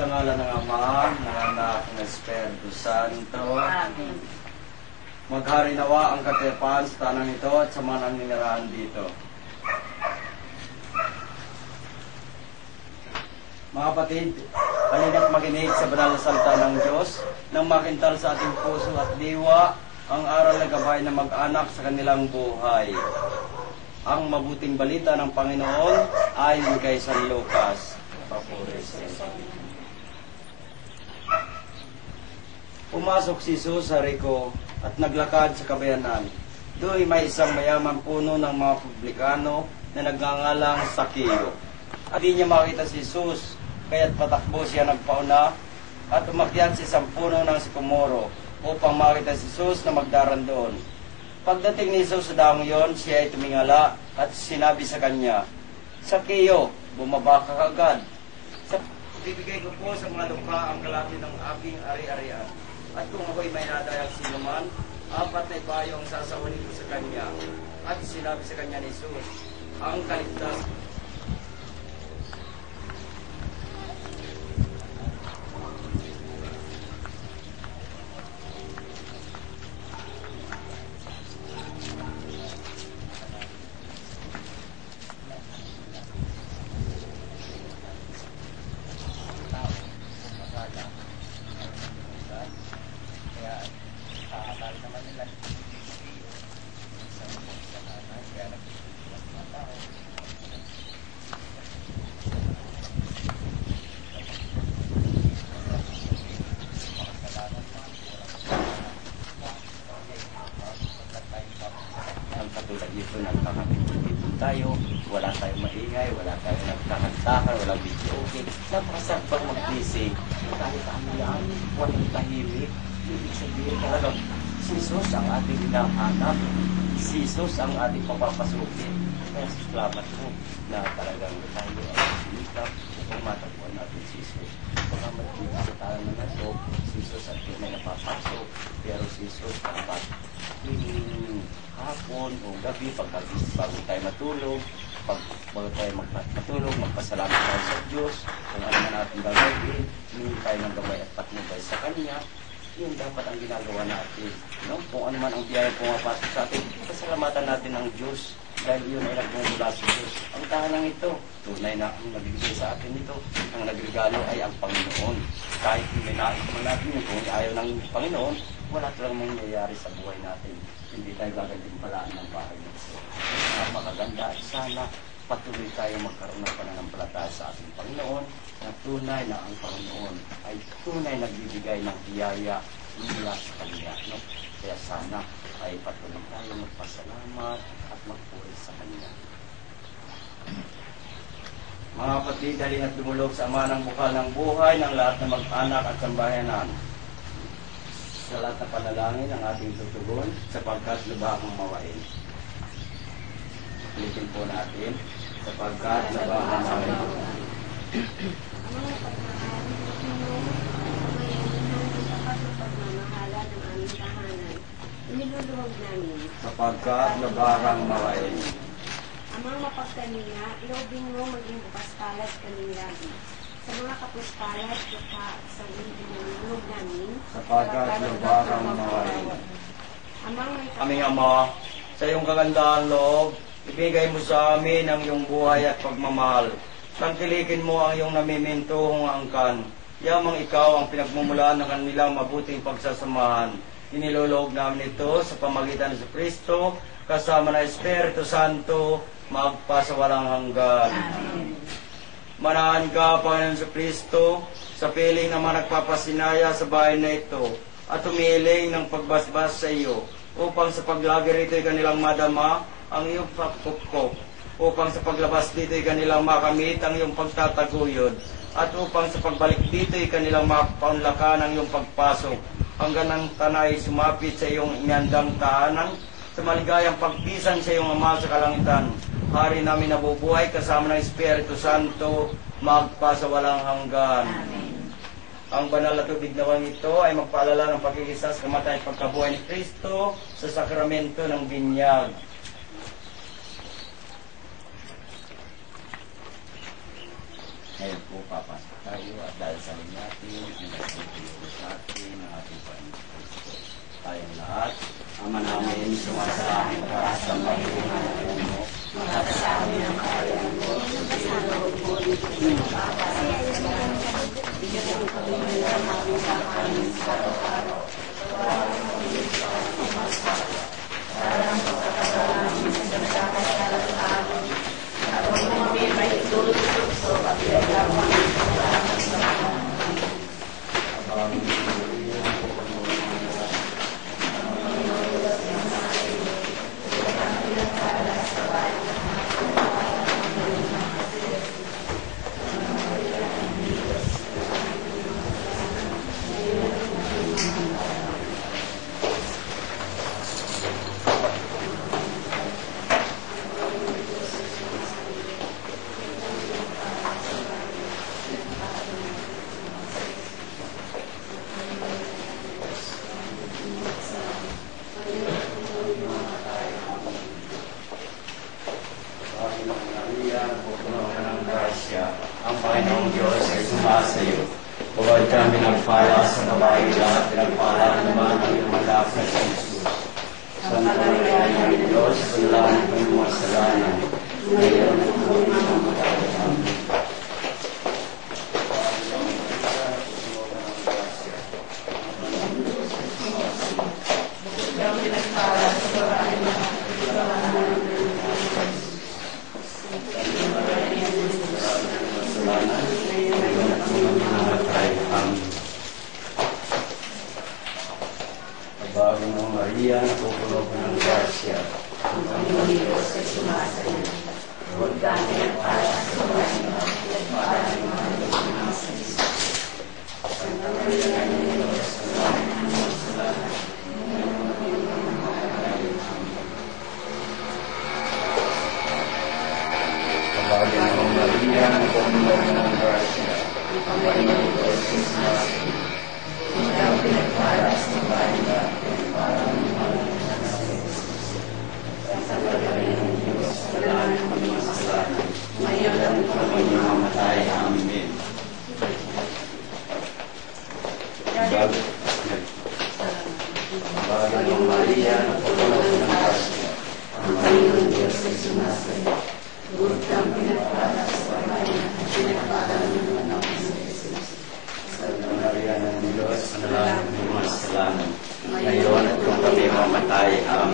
Sa ngalan ng Ama, ng Anak, ng Espiritu Santo. Amen. Maghari nawa ang katiyapan sa tanang ito at sa mga naninirahan dito. Mga kapatid, halina't makinig sa banal na salita ng Diyos nang makintal sa ating puso at diwa ang aral na gabay na mag-anak sa kanilang buhay. Ang mabuting balita ng Panginoon ayon kay San Lucas. Papuri sa Diyos. Pumasok si Jesus sa Rico at naglakad sa kabayanan. Doon may isang mayamang puno ng mga publikano na nagngangalang Sakeo. At di niya makita si Jesus, kaya't patakbo siya nagpauna at umakyat sa isang puno ng sikomoro upang makita si Jesus na magdaran doon. Pagdating ni Jesus sa daong iyon, siya ay tumingala at sinabi sa kanya, Sakeo, bumaba ka agad. Bibigay ko po sa mga lupa ang kalahati ng aking ari-arian. At kung ako'y may nadayag sinuman, 4 na ibayo ang sasawanin ko sa kanya. At sinabi sa kanya ni Jesus, ang kaligtas. Tayo, wala tayong maingay, wala tayong nagkakantakan, walang video okay. Napakasarap pang mag-isig. Kahit ano yan, walang tahimik. Ibig sabihin talagang, si Jesus ang ating hinahanap. Si Jesus ang ating papapasukin. Kaya salamat po na talagang tayo ang sinikap upang matagpuan natin si Jesus. Baka magkita sa talang na ito, si Jesus at may napapasok. Pero si Jesus dapat hapon o gabi, pagkagising bago tayo matulog, bago tayo matulog, magpasalamat tayo sa Diyos, kung ano man natin gagawin, hindi tayo ng gabay at patnubay sa Kanya, yun dapat ang ginagawa natin. No? Kung ano man ang biyaya pumapasok sa atin, pasalamatan natin ang Diyos, dahil yun ay nagmumula sa Diyos. Ang tahanan ito, tunay na ang nagbibigay sa atin ito, ang nagregalo ay ang Panginoon. Kahit hindi natin yun, kung ayaw ng Panginoon, wala talagang mangyayari sa buhay natin. Hindi tayo gagantimpalaan ng bahay ng Diyos. Napakaganda at sana patuloy tayo magkaroon ng pananampalataya sa ating Panginoon na tunay na ang Panginoon ay tunay nagbibigay ng biyaya mula sa Kanya. No? Kaya sana ay patuloy tayo magpasalamat at magpuri sa Kanya. Mga kapatid, halin at dumulog sa Ama ng bukal ng buhay ng lahat ng mag-anak at sambayanan. Sa lahat na panalangin ang ating tutugon sapagkat lubhang mawain. Ulitin po natin, sapagkat lubhang mawain. Sapagkat lubhang mawain. Amang mapagkanina, ilobin mo maging bukas palad kaming lagi. Sa mga kapuspalat, lupa sa ilog namin, sapagkat lubhang mawain. Aming Ama, sa iyong kagandahan loob, ibigay mo sa amin ang iyong buhay at pagmamahal. Tangkilikin mo ang iyong namimintuhong angkan. Yamang ikaw ang pinagmumulaan ng kanilang mabuting pagsasamahan. Inilulog namin ito sa pamagitan ng Kristo, kasama ng Espiritu Santo, magpasawalang hanggan. Amen. Manahan ka, Panginoon sa Kristo, sa piling na mga nagpapasinaya sa bahay na ito, at humiling ng pagbasbas sa iyo, upang sa paglagi rito ay kanilang madama ang iyong pagkupkop, upang sa paglabas dito ay kanilang makamit ang iyong pagtataguyod, at upang sa pagbalik dito ay kanilang makapaunlakan ang iyong pagpasok, hanggang ang tanay sumapit sa iyong inyandang tahanan, sa maligayang pagpisan sa iyong Ama sa kalangitan. Hari namin nabubuhay kasama ng Espiritu Santo, magpasawalang hanggan. Amen. Ang banal na tubig na wang ito ay magpaalala ng pagkikisa sa kamatay at pagkabuhay ni Kristo sa sakramento ng binyag. Ngayon po, papasok tayo at dahil sa natin, ang nagpapalugod sa atin, ang ating Panginoon Kristo. Tayong lahat, Ama namin, sumasalamin ka sa mahihingan mo, at sa amin ang kaya mo, sa loob mo, bigyan mo kami ng aming kakanin sa araw-araw. Parang pagkakalamin sa nagkakasalat sa amin, at huwag mo kami may tulog-tulog sa pagkakalaman sa amin. Ang Panginoong Diyos ay sumasayo. Bukod kami nagpala sa babae lahat, pinagpala naman ang iyong anak na si Jesus. Santa Maria ng Diyos, panalangin ko yung mga kasalanan, ngayon at kung mamatay. Amen. Panginoong Maria, napupuno ko ng grasya. Ang Panginoong Diyos ay sumasayo. Huwag kami nagpala sa babae lahat, pinagpala naman ang iyong anak na si Jesus. Santa Maria ng Diyos, panalangin ko yung mga kasalanan, ngayon at kung mamatay. Panginoong Maria, napupuno ko ng grasya. Ang Panginoong Diyos ay sumasayo. Huwag kami pinagpala sa babae lahat, pinagpala naman ang iyong anak na si Jesus. Santa Maria ng Diyos, panalangin ko yung mga kasalanan, ngayon at kung kami mamatay. Amen. Panginoong Maria, napupuno ko ng grasya. Ang Panginoong Diyos ay sumasayo. Huwag kang pinagpala sa babae lahat, pinagpala naman ang anak na si Jesus. Santa Maria ng Diyos, panalangin ko yung mga kasalanan, ngayon at kung kami mamatay. Amen.